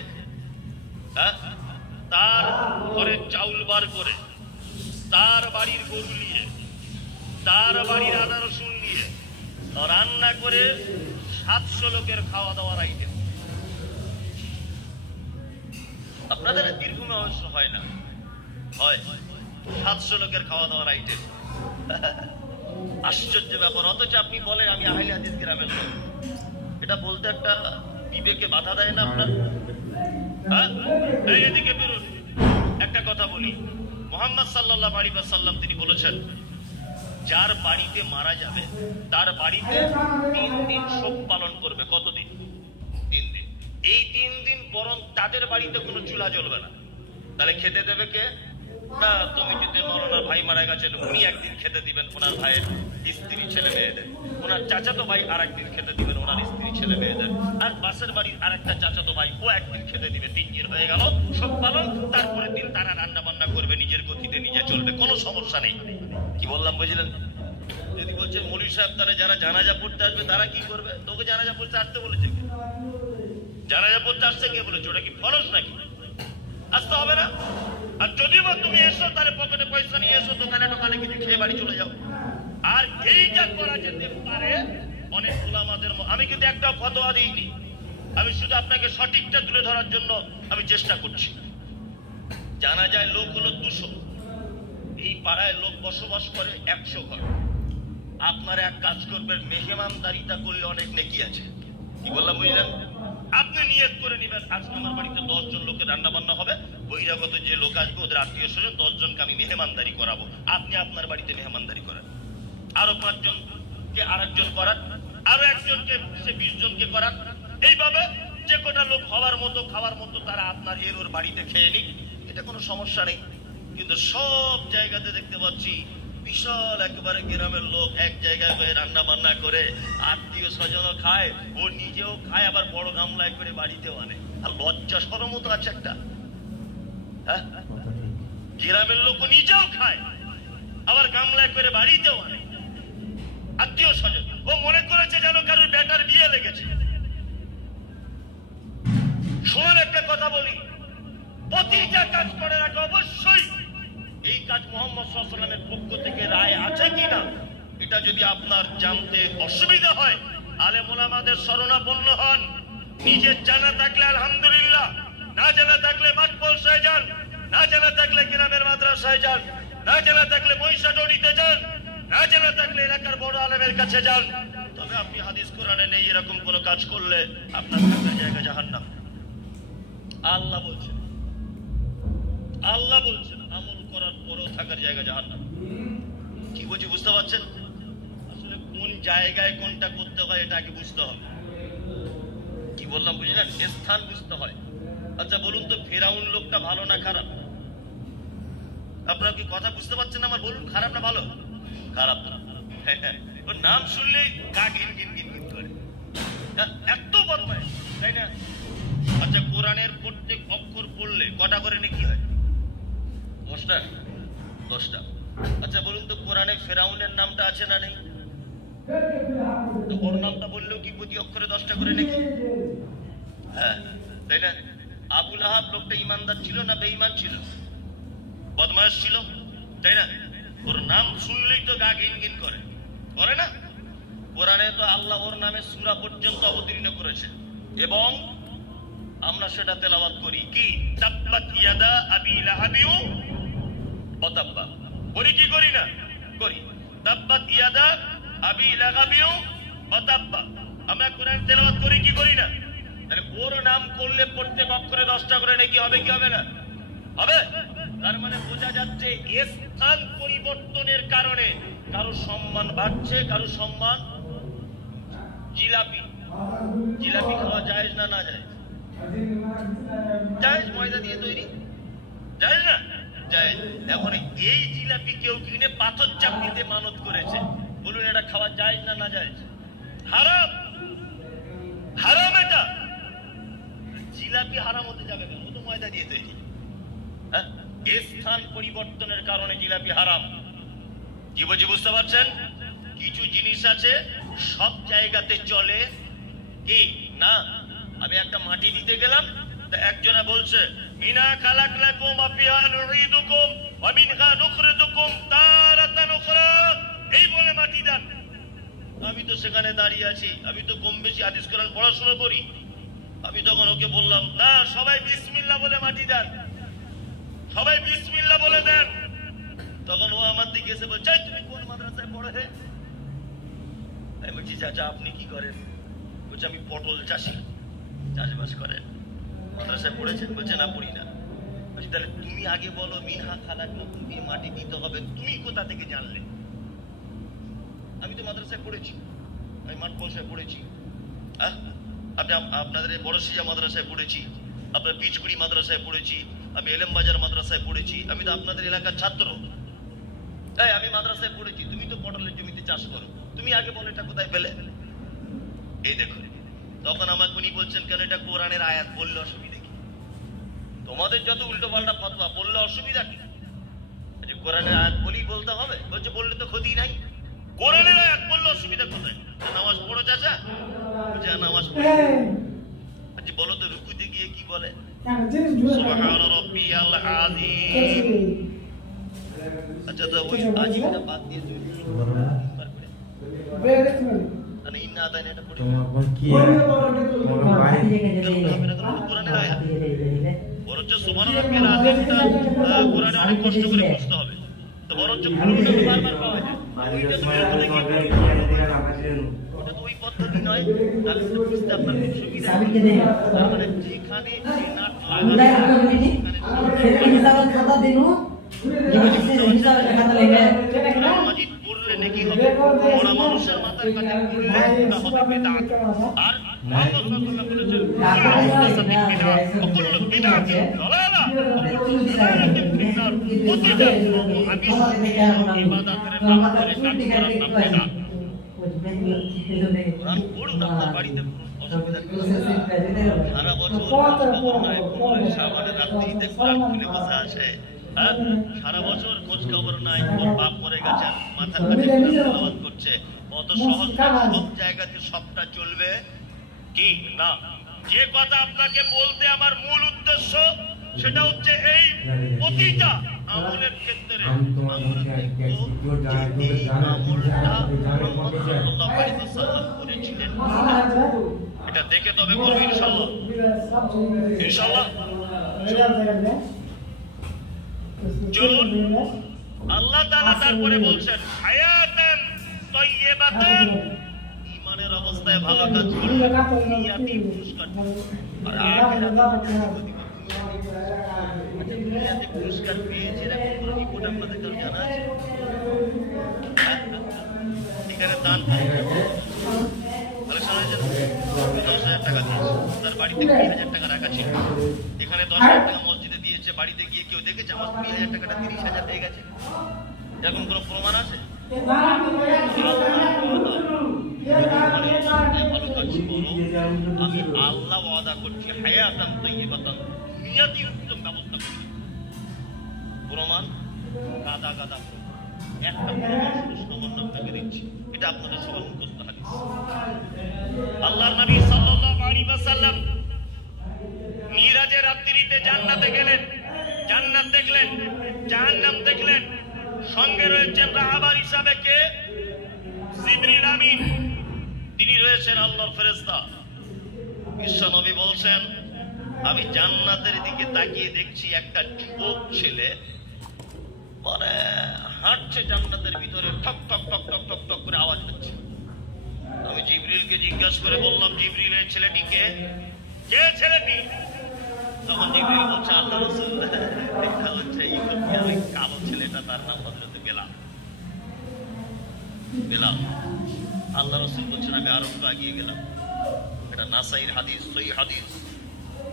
এসে তার ঘরের চাউল বার করে, তার বাড়ির গরু নিয়ে, তার বাড়ির আদা রসুন নিয়ে রান্না করে 700 লোকের খাওয়া দাওয়ার আইটেম। আপনাদের বীরভূমে অবশ্য হয় না, হয় 700 লোকের খাওয়া দাওয়ার আইটেম। আশ্চর্য ব্যাপার। অথচ আপনি বলেন আমি আহলে হাদিস গ্রামের লোক। এটা বলতে একটা বিবেকে বাধা দেয় না আপনার? এদিকে বেরুন। একটা কথা বলি, মুহাম্মদ সাল্লাল্লাহু আলাইহি ওয়াসাল্লাম তিনি বলেছেন, যার বাড়িতে মারা যাবে তার বাড়িতে 3 দিন শোক পালন করবে। কতদিন? 3 দিন। এই 3 দিন বরং তাদের বাড়িতে কোনো চুলা জ্বলবে না। তাহলে খেতে দেবে কে? না, তুমি যদি মৌলানা ভাই মারা গেছেন, উনি একদিন খেতে দিবেন ওনার ভাইয়ের স্ত্রী ছেলে মেয়েদের, ওনার চাচাতো ভাই আর একদিন খেতে দিবেন ওনার স্ত্রী ছেলে মেয়েদের, আর পাশের বাড়ির আর একটা চাচাতো ভাই ও একদিন খেতে দিবে। 3 দিন হয়ে গেল শোক পালন। তারপরের দিন তারা রান্না বান্না করবে, নিজের গতিতে নিজে চলবে, কোনো সমস্যা নেই। কি বললাম বুঝলেন? যদি বলছে মৌলভী সাহেব তাহলে যারা জানাজা পড়তে আসবে তারা কি করবে? তোকে জানাজা পড়তে আসতে বলেছে কে? জানাজা পড়তে আসছে কে বলেছে? ওটা কি ফরজ নাকি? আসতে হবে না? আর যদি বা তুমি এসো তাহলে পকেটে পয়সা নিয়ে এসো, দোকানে দোকানে কিছু খেয়ে বাড়ি চলে যাও। আর এইটা করা যেতে পারে অনেক উলামাদের। আমি কিন্তু একটা ফতোয়া দিইনি, আমি শুধু আপনাকে সঠিকটা তুলে ধরার জন্য আমি চেষ্টা করছি। জানা যায় লোক হলো 200, এই পাড়ায় লোক বসবাস করে 100 ঘর। আপনার এক কাজ করবেন, মেহমানদারিতা করলে অনেক নেকি আছে। কি বললাম বুঝলেন? আপনি নিয়ত করে নিবেন আজকে আমার বাড়িতে 10 জন লোকের রান্না বান্না হবে, বহিরাগত যে লোক আসবে ওদের আত্মীয় স্বজন 10 জনকে আমি মেহমানদারি করাবো। আপনি আপনার বাড়িতে মেহমানদারি করেন, আরো 5 জনকে আরেকজন করান, আরো একজনকে সে 20 জনকে করান। এইভাবে যে কটা লোক হওয়ার মতো খাওয়ার মতো তারা আপনার এর ওর বাড়িতে খেয়ে নিক, এটা কোনো সমস্যা নেই। কিন্তু সব জায়গাতে দেখতে পাচ্ছি বিশাল একেবারে গ্রামের লোক এক জায়গায় হয়ে রান্না বান্না করে, আত্মীয় স্বজনও খায়, ও নিজেও খায়, আবার বড় গামলায় করে বাড়িতেও আনে। আর লজ্জা শরমও তো আছে একটা। গ্রামের লোক নিজেও খায়, আবার গামলায় করে বাড়িতেও আনে আত্মীয় স্বজন। ও মনে করেছে যেন কারোর বেটার বিয়ে লেগেছে। শুনুন একটা কথা বলি, প্রতিটা কাজ করে রাখে অবশ্যই এই কাজ মুহাম্মদ সাল্লাল্লাহু আলাইহি ওয়াসাল্লামের পক্ষ থেকে রায় আছে কিনা এটা যদি আপনার জানতে অসুবিধা হয়, আলেম ওলামাদের শরণাপন্ন হন। নিজের জানা থাকলে আলহামদুলিল্লাহ, না জানা থাকলে মাঠ পৌঁছায় যান, না জানা থাকলে গ্রামের মাদ্রাসায় যান, না জানা থাকলে মহিষাদড়িতে যান, না জানা থাকলে এলাকার বড় আলেমের কাছে যান। তবে আপনি হাদিস কোরআনে নেই এরকম কোন কাজ করলে আপনার থাকার জায়গা জাহান্নাম। আল্লাহ বলছেন, আল্লাহ বলছেন আমল করার পরেও থাকার জায়গা জাহান্নাম। কি বলছি বুঝতে পারছেন? আসলে কোন জায়গায় কোনটা করতে হয় এটা আগে বুঝতে হবে। কি বললাম বুঝলেন? স্থান বুঝতে হয়। আচ্ছা বলুন তো, ফেরাউন লোকটা ভালো না খারাপ? আপনারা কি কথা বুঝতে পারছেন আমার? বলুন, খারাপ না ভালো? খারাপ। ওর নাম শুনলেই গা ঘিন ঘিন ঘিন ঘিন করে, এত বদমাইশ, তাই না? আচ্ছা, কোরআনের প্রত্যেক অক্ষর পড়লে কটা করে নেকি হয়? 10টা। 10টা। আচ্ছা বলুন তো, কোরআনে ফেরাউনের নামটা আছে না নেই? তো ওর নামটা বললেও কি প্রতি অক্ষরে 10টা করে নাকি? হ্যাঁ, তাই না? আবুল আহাব লোকটা ইমানদার ছিল না বেঈমান ছিল? বদমাশ ছিল, তাই না? ওর নাম শুনলেই তো গা ঘিন ঘিন করে, করে না? কোরআনে তো আল্লাহ ওর নামে সূরা পর্যন্ত অবতীর্ণ করেছে এবং আমরা সেটা তেলাওয়াত করি। কি? তাব্বাত ইয়াদা আবি লাহাবিউ ওয়া তাব্বা। করি কি করি না? করি। তাব্বাত ইয়াদা আবি লাহাবিউ ওয়া তাব্বা। আমরা কোরআন তেলাওয়াত করি কি করি না? তাহলে ওর নাম করলে প্রত্যেক অক্ষরে 10টা করে নাকি হবে কি হবে না? হবে। তার মানে বোঝা যাচ্ছে স্থান পরিবর্তনের কারণে কারো সম্মান বাড়ছে, কারো সম্মান। জিলাপি, জিলাপি খাওয়া জায়েজ না না জায়েজ? জায়েজ, ময়দা দিয়ে তৈরি, জায়েজ না? জায়েজ। এখন এই জিলাপি কেউ কিনে পাথর চাপড়িতে মানত করেছে, বলুন এটা খাওয়া জায়েজ না না জায়েজ? হারাম, হারাম এটা। জিলাপি হারাম হতে যাবে কেন? ও তো ময়দা দিয়ে তৈরি। হ্যাঁ, স্থান পরিবর্তনের কারণে জিলাপি হারাম। কি বলছি বুঝতে পারছেন? কিছু জিনিস আছে সব জায়গাতে চলে কি না। আমি একটা মাটি দিতে গেলাম, একজনে বলছে মিনা খালাকনাকুম ওয়া ফিহা নুঈদুকুম ওয়া মিনহা নুখরিজুকুম তারাতান উখরা, এই বলে মাটি দেন। আমি তো সেখানে দাঁড়িয়ে আছি, আমি তো কম বেশি হাদিস কোরআন পড়াশোনা করি। আমি তখন ওকে বললাম, না সবাই বিসমিল্লাহ বলে মাটি দেন, সবাই বিসমিল্লাহ বলে দেন। তখন ও আমার দিকে এসে বলছে, তুমি কোন মাদ্রাসায় পড়ো হে? আমি বলছি, চাচা আপনি কি করেন? বলছে আমি পটল চাষি, চাষবাস করেন। মাদ্রাসায় পড়েছেন? বলছে না পড়ি না। বলছি তাহলে তুমি আগে বলো মিনহা খালাকনাকুম, দিয়ে মাটি দিতে হবে, তুমি কোথা থেকে জানলে? আমি তো মাদ্রাসায় পড়েছি, আমি মাঠ পয়সায় পড়েছি। আপনি আপনাদের বড়শিয়া মাদ্রাসায় পড়েছি, আপনার পিচকুড়ি মাদ্রাসায় পড়েছি, আমি এলেম বাজার মাদ্রাসায় পড়েছি, আমি তো আপনাদের এলাকার ছাত্র। তাই আমি মাদ্রাসায় পড়েছি, তুমি তো পটলের জমিতে চাষ করো, তুমি আগে বলো এটা কোথায় পেলে? এই দেখো, তখন আমাকে উনি বলছেন, কেন এটা কোরআনের আয়াত, বললে অসুবিধা কি? তোমাদের যত উল্টো পাল্টা ফতোয়া, বললে অসুবিধা কি? কোরআনের আয়াত বলেই বলতে হবে? বলছে বললে তো ক্ষতি নাই, কোরআনের আয়াত বললে অসুবিধা কোথায়? নামাজ পড়ো চাচা? বলছে নামাজ পড়ো। আচ্ছা বলো তো রুকুতে গিয়ে কি বলে? সুবহান রাব্বিয়াল আযীম। আচ্ছা তো ওই আজিমটা বাদ দিয়ে তুমি মানে ইন্না আদায় এটা পড়ি তোমার কি তোমার ভাই কোরআনের আয়াত বরঞ্চ সুবহান রাব্বিয়াল আযীমটা কোরআনে অনেক কষ্ট করে বুঝতে হবে, তো বরঞ্চ পুরোটা বারবার পাওয়া যায়। ওইটা তো ওটা তো ওই পদ্ধতি নয়, তাহলে তো বুঝতে আপনার খুব সুবিধা হবে। মানে যেখানে যে নাট লাগানো খাতা দিন মাজিদ পড়লে নাকি হবে, বড় মানুষের মাথার কাছে পড়লে তা হবে বিদআত। আর মুহাম্মদ সাল্লাল্লাহু আলাইহি ওয়াসাল্লাম বলেছেন কুল্লু বিদআতিন দালালা প্রতিটা হাদিস ইবাদতের নাম করে কাজ করার নাম বিদআত। কোরআন পড়ুন আপনার বাড়িতে, অসুবিধা নেই। সারা বছর শাবানের রাত্রিতে কোরআন খুলে বসে আছে, সারা বছর খোঁজ খবর নাই, ওর বাপ মরে গেছে, মাথার কাছে তেলাওয়াত করছে। অত সহজ সব জায়গাতে সবটা চলবে কি না? যে কথা আপনাকে বলতে আমার মূল উদ্দেশ্য সেটা হচ্ছে এই প্রতিটা আমলের ক্ষেত্রে এটা দেখে তবে বলবো ইনশাআল্লাহ, ইনশাআল্লাহ। চলুন, আল্লাহ তাআলা তারপরে বলছেন হায়াতান তাইয়্যিবাতান, ঈমানের অবস্থায় ভালো কাজ করলে দুনিয়াতে পুরস্কার আর আখিরাতে দুনিয়াতে পুরস্কার পেয়েছে এরকম কোনো রিপোর্ট আপনাদের কাছে জানা আছে? এখানে দান কালেকশন হয়েছে 10,000 টাকা দিয়েছে, তার বাড়িতে 20,000 টাকা রাখা ছিল, এখানে 10,000 টাকা মসজিদে দিয়েছে, বাড়িতে গিয়ে কেউ দেখেছে আমার 20,000 টাকাটা 30,000 হয়ে গেছে? এরকম কোনো প্রমাণ আছে? ভালো কাজ করো, আমি আল্লাহ ওয়াদা করছি হায়াতান তাইয়্যিবাতান, দুনিয়াতে উত্তম ব্যবস্থা করব। প্রমাণ গাদা গাদা একটা প্রমাণ শুধু সামান্য আপনাকে দিচ্ছি, এটা আপনাদের সবার মুখস্থ হাদিস। আল্লাহর নবী সাল্লাল্লাহু আলাইহি ওয়াসাল্লাম মিরাজের রাত্রিতে জান্নাতে গেলেন, জান্নাত দেখলেন, জাহান্নাম দেখলেন, সঙ্গে রয়েছেন রাহাবার হিসাবে কে? জিবরিল আমিন, তিনি রয়েছেন আল্লাহর ফেরেশতা। বিশ্ব নবী বলছেন আমি জান্নাতের দিকে তাকিয়ে দেখছি একটা যুবক ছেলে মানে হাঁটছে জান্নাতের ভিতরে, ঠক ঠক ঠক ঠক ঠক ঠক করে আওয়াজ হচ্ছে। আমি জিবরিলকে জিজ্ঞাসা করে বললাম, জিবরিল এই ছেলেটিকে কে? ছেলেটি? তখন জিবরিল বলছে আল্লাহ রাসূল, এটা হচ্ছে ইউরোপিয়ান ওই কালো ছেলেটা, তার নাম হযরত বেলাল। বেলাল। আল্লাহ রাসূল বলছেন আমি আরো একটু এগিয়ে গেলাম, এটা নাসাইর হাদিস, সহিহ হাদিস।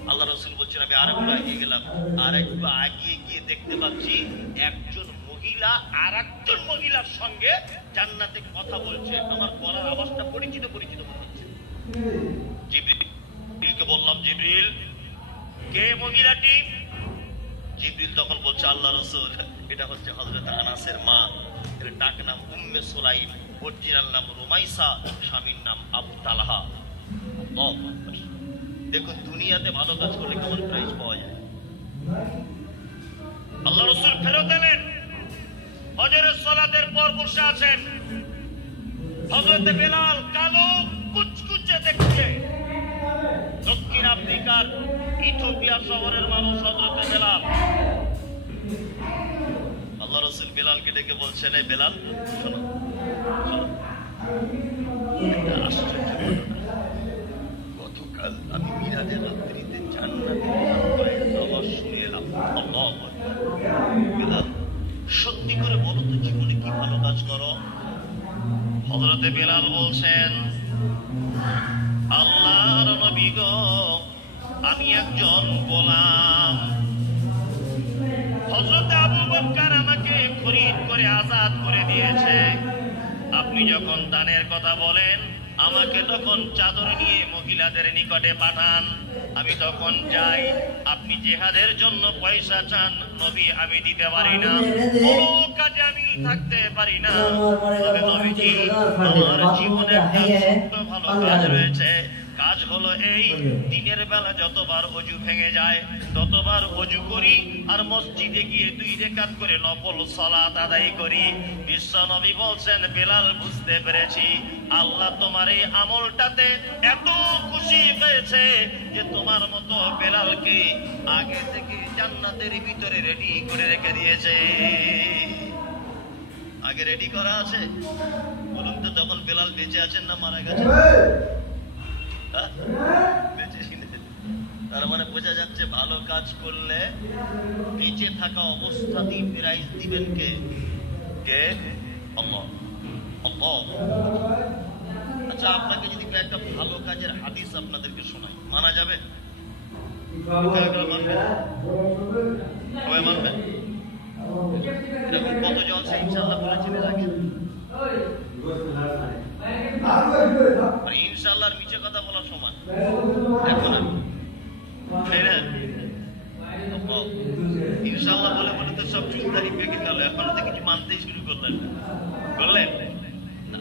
আল্লাহ রাসূল বলছেন আমি আর একটু এগিয়ে গেলাম, আর একটু এগিয়ে গিয়ে দেখতে পাচ্ছি একজন মহিলা আর একজন মহিলার সঙ্গে জান্নাতে কথা বলছে। আমার গলার আওয়াজটা পরিচিত পরিচিত মনে হচ্ছে। জিবরিলকে বললাম, জিবরিল কে মহিলাটি? জিবরিল তখন বলছে আল্লাহ রাসূল এটা হচ্ছে হযরত আনাসের মা, এর ডাক নাম উম্মে সুলাইম, অরিজিনাল নাম রুমাইসা, স্বামীর নাম আবু তালহা। দেখুন দুনিয়াতে ভালো কাজ করলে কেমন ফজরের সালাতের পর বসে আছেন। হযরত বেলাল কালো কুচকুচে দেখছে। দক্ষিণ আফ্রিকার ইথিওপিয়া শহরের মানুষ হযরত বেলাল। আল্লাহ রাসূল বেলালকে ডেকে বলছেন, এই বেলাল শোনো, গতকাল আমি মিরাজের রাত্রিতে জান্নাতের আওয়াজ শুনে এলাম। আল্লাহু আকবার। বেলাল, সত্যি করে বলো তো জীবনে কি ভালো কাজ করো? হযরতে বেলাল বলছেন, আল্লাহর নবী গো, আমি একজন গোলাম। হযরত আবু বকর আমাকে খরিদ করে আজাদ করে দিয়েছে। আপনি যখন দানের কথা বলেন, আমাকে তখন চাদর নিয়ে মহিলাদের নিকটে পাঠান, আমি তখন যাই। আপনি জিহাদের জন্য পয়সা চান, নবী আমি দিতে পারি না, কোনো কাজে আমি থাকতে পারি না। তবে নবীজি, আমার জীবনে একটা ছোট্ট ভালো কাজ রয়েছে। কাজ হলো এই, দিনের বেলা যতবার অজু ভেঙে যায় ততবার অজু করি, আর মসজিদে গিয়ে 2 রাকাত করে নফল সালাত আদায় করি। বিশ্ব নবী বলছেন, বেলাল বুঝতে পেরেছি আল্লাহ তোমার এই আমলটাতে এত খুশি হয়েছে যে তোমার মতো বেলালকে আগে থেকে জান্নাতের ভিতরে রেডি করে রেখে দিয়েছে। আগে রেডি করা আছে? বলুন তো, তখন বেলাল বেঁচে আছেন না মারা গেছেন? তার মানে বোঝা যাচ্ছে ভালো কাজ করলে বেঁচে থাকা অবস্থাতেই প্রাইজ দিবেন কে? কে? আল্লাহ। আল্লাহ। আচ্ছা, আপনাকে যদি একটা ভালো কাজের হাদিস আপনাদেরকে শোনাই, মানা যাবে? সবাই মানবেন? এরকম কত জলসা ইনশাআল্লাহ বলেছিলেন আগে? ইনশাআল্লাহর মিছে কথা বলা সমান এখন ইনশাআল্লাহ বলে বলে তো সব চুলদারি পেকে গেল, এখন তো কিছু মানতেই শুরু করলেন না।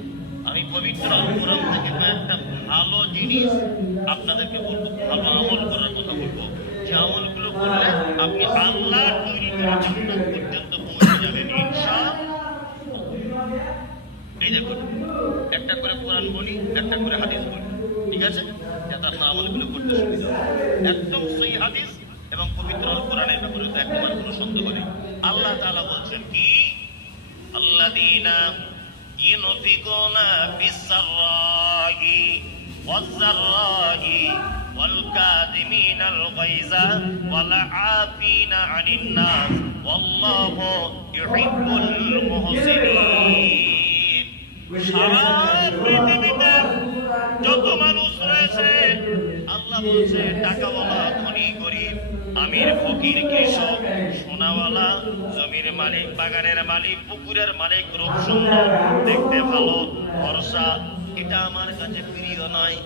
আমি পবিত্র কোরআন থেকে কয়েকটা ভালো জিনিস আপনাদেরকে বলবো, ভালো আমল করার কথা বলবো, যে আমলগুলো করলে আপনি আল্লাহ তৈরি করা জান্নাত পর্যন্ত পৌঁছে যাবেন ইনশাআল্লাহ। এই দেখুন, একটা করে কোরআন বলি, একটা করে হাদিস বলি, ঠিক আছে? যাতে আপনার আমলগুলো করতে সুবিধা হয়। একদম সহি হাদিস এবং পবিত্র কোরআনের ব্যাপারে তো একদম আর কোনো সন্দেহ নেই। আল্লাহ তাআলা বলছেন কি, আল্লাযীনা ইউনফিকুনা ফিস-সাররাই ওয়াজ-যাররাই ওয়াল কাযিমিনাল গায়যা ওয়াল আফিনা আনিন নাস ওয়াল্লাহু ইউহিব্বুল মুহসিনিন। সারা পৃথিবীতে যত মানুষ রয়েছে, আল্লাহ বলছে টাকাওয়ালা, ধনী, গরিব, আমির, ফকির, কৃষক, সোনাওয়ালা, জমির মালিক, বাগানের মালিক, পুকুরের মালিক, রূপ সুন্দর, দেখতে ভালো, ভরসা, এটা আমার কাছে প্রিয় নয়।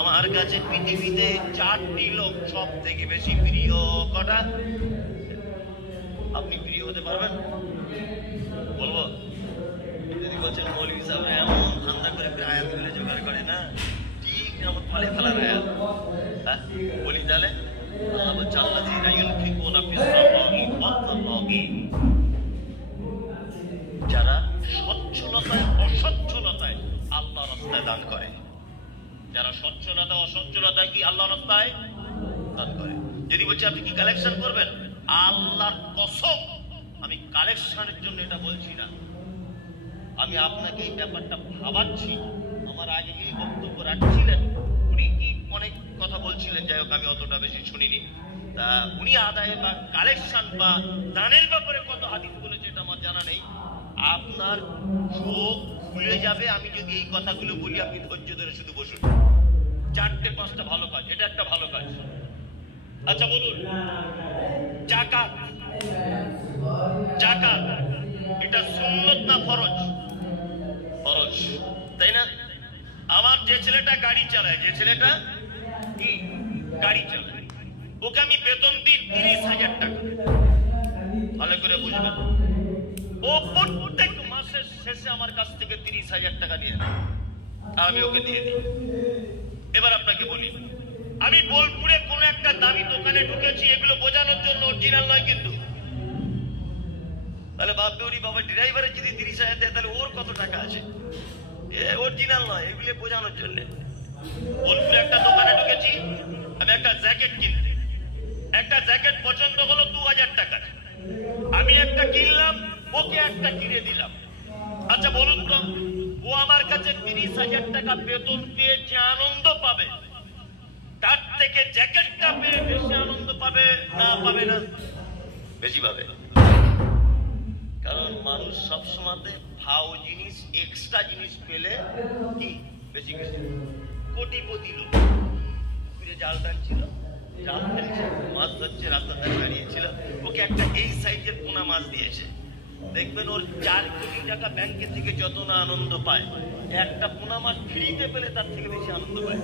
আমার কাছে পৃথিবীতে 4টি লোক সব থেকে বেশি প্রিয়। কটা? আপনি প্রিয় হতে পারবেন? বলবো? যদি বলছেন মৌলভী সাহেব এমন ধান্দা করে আয়াতগুলো জোগাড় করে না, ঠিক যেমন ফলে ফেলার আয়াত। বলি তাহলে আল্লাহ বলছে, আল্লাযীনা ইউনফিকুনা ফিস-সাররাই ওয়াজ-যাররাই, যারা সচ্ছলতায় অসচ্ছলতায় আল্লাহর রাস্তায় দান করে। যারা সচ্ছলতা অসচ্ছলতায় কি আল্লাহর রাস্তায় দান করে। যদি বলছে আপনি কি কালেকশন করবেন, আল্লাহর কসম আমি কালেকশনের জন্য এটা বলছি না, আমি আপনাকে এই ব্যাপারটা ভাবাচ্ছি। আমার আগে যিনি বক্তব্য রাখছিলেন উনি কি অনেক কথা বলছিলেন, যাই হোক আমি অতটা বেশি শুনিনি। তা উনি আদায় বা কালেকশন বা দানের ব্যাপারে কত হাদিস বলেছে এটা আমার জানা নেই। আপনার চোখ খুলে যাবে আমি যদি এই কথাগুলো বলি, আপনি ধৈর্য ধরে শুধু বসুন। 4-5টা ভালো কাজ, এটা একটা ভালো কাজ। আচ্ছা বলুন, যাকাত, যাকাত এটা সুন্নত না ফরজ? ফরজ, তাই না? আমার যে ছেলেটা গাড়ি চালায়, যে ছেলেটা কি গাড়ি চালায়, ওকে আমি বেতন দিই 30,000 টাকা। ভালো করে বুঝবেন, ও প্রত্যেক মাসের শেষে আমার কাছ থেকে 30,000 টাকা নিয়ে নেয়, আর আমি ওকে দিয়ে দিই। এবার আপনাকে বলি, আমি বোলপুরে কোন একটা দামি দোকানে ঢুকেছি, এগুলো বোঝানোর জন্য, অরিজিনাল নয় কিন্তু। তাহলে ভাববে ওরই বাবা ড্রাইভারের যদি 30,000 দেয় তাহলে ওর কত টাকা আছে। অরিজিনাল নয়, এগুলো বোঝানোর জন্য। বোলপুরে একটা দোকানে ঢুকেছি আমি একটা জ্যাকেট কিনতে। একটা জ্যাকেট পছন্দ হলো 2000 টাকার। আমি একটা কিনলাম, ওকে একটা কিনে দিলাম। আচ্ছা বলুন তো, ও আমার কাছে 30,000 টাকা বেতন পেয়ে যে আনন্দ পাবে, তার থেকে জ্যাকেটটা পেয়ে বেশি আনন্দ পাবে না পাবে না? বেশি পাবে। কারণ মানুষ সবসময় ভাও জিনিস, এক্সট্রা জিনিস পেলে কি বেশি বেশি। কোটিপতি লোক ফিরে জাল টানছিল, জাল ফেলছে, মাছ ধরছে, রাস্তা ধারে দাঁড়িয়েছিল, ওকে একটা এই সাইজের পোনা মাছ দিয়েছে। দেখবেন ওর 4 কোটি টাকা ব্যাংকে থেকে যত না আনন্দ পায়, একটা পোনা মাছ ফ্রিতে পেলে তার থেকে বেশি আনন্দ পায়।